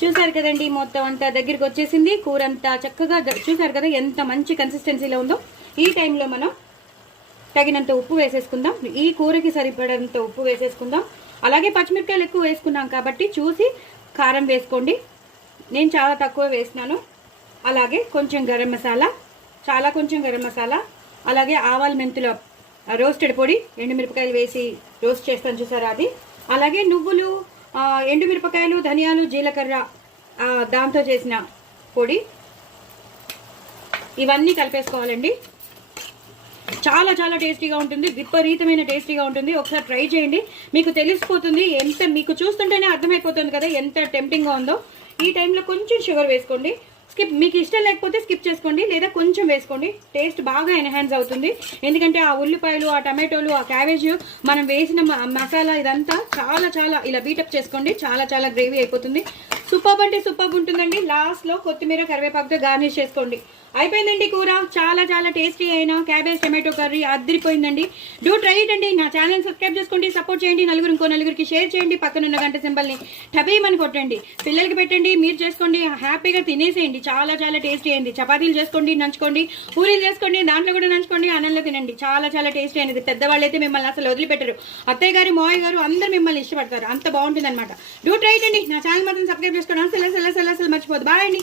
చూసారు కదండి, మొత్తం అంతా దగ్గరికి వచ్చేసింది. కూర అంతా చక్కగా చూసారు కదా ఎంత మంచి కన్సిస్టెన్సీలో ఉందో. ఈ టైంలో మనం తగినంత ఉప్పు వేసేసుకుందాం. ఈ కూరకి సరిపడంత ఉప్పు వేసేసుకుందాం. అలాగే పచ్చిమిరపకాయలు ఎక్కువ వేసుకున్నాం కాబట్టి చూసి కారం వేసుకోండి. నేను చాలా తక్కువ వేసినాను. అలాగే కొంచెం గరం మసాలా, చాలా కొంచెం గరం మసాలా, అలాగే ఆవాల మెంతుల రోస్టెడ్ పొడి, ఎండుమిరపకాయలు వేసి రోస్ట్ చేస్తాను చూసారా అది. అలాగే నువ్వులు, ఎండుమిరపకాయలు, ధనియాలు, జీలకర్ర దాంతో చేసిన పొడి, ఇవన్నీ కలిపేసుకోవాలండి. చాలా చాలా టేస్టీగా ఉంటుంది, విపరీతమైన టేస్టీగా ఉంటుంది. ఒకసారి ట్రై చేయండి, మీకు తెలిసిపోతుంది. ఎంత మీకు చూస్తుంటేనే అర్థమైపోతుంది కదా ఎంత టెంప్టింగ్గా ఉందో. ఈ టైంలో కొంచెం షుగర్ వేసుకోండి. మీకు ఇష్టం లేకపోతే స్కిప్ చేసుకోండి, లేదా కొంచెం వేసుకోండి. టేస్ట్ బాగా ఎన్హాన్స్ అవుతుంది. ఎందుకంటే ఆ ఉల్లిపాయలు, ఆ టమాటోలు, ఆ క్యాబేజ్, మనం వేసిన మసాలా ఇదంతా చాలా చాలా ఇలా బీటప్ చేసుకోండి. చాలా చాలా గ్రేవీ అయిపోతుంది. సూపర్ అంటే సూపర్ ఉంటుందండి. లాస్ట్లో కొత్తిమీర, కరివేపాకుతో గార్నిష్ చేసుకోండి. అయిపోయిందండి కూర. చాలా చాలా టేస్టీ అయిన క్యాబేజ్ టమాటో కర్రీ అదిరిపోయిందండి. డూ ట్రై ఇట్ అండి. నా ఛానల్ సబ్స్క్రైబ్ చేసుకోండి, సపోర్ట్ చేయండి, ఇంకో నలుగురికి షేర్ చేయండి. పక్కనున్న గంట సింబల్ని టబీమని కొట్టండి. పిల్లలకి పెట్టండి, మీరు చేసుకోండి, హ్యాపీగా తినేసేయండి. చాలా చాలా టేస్టీ అయింది. చపాతీలు చేసుకోండి, నంచుకోండి, పూరీలు చేసుకోండి, దాంట్లో కూడా నంచుకోండి, అన్నంలో తినండి. చాలా చాలా టేస్టీ అయినది. పెద్దవాళ్ళు అయితే మిమ్మల్ని అసలు వదిలిపెట్టరు. అత్తయ్య గారు, మావయ్య గారు అందరూ మిమ్మల్ని ఇష్టపడతారు. అంత బాగుంటుంది అనమాట. డూ ట్రై ఇట్ అండి. నా ఛానల్ మాత్రం సబ్స్క్రైబ్ చేసుకోండి. అసలు మర్చిపోదు. బాయ్ అండి.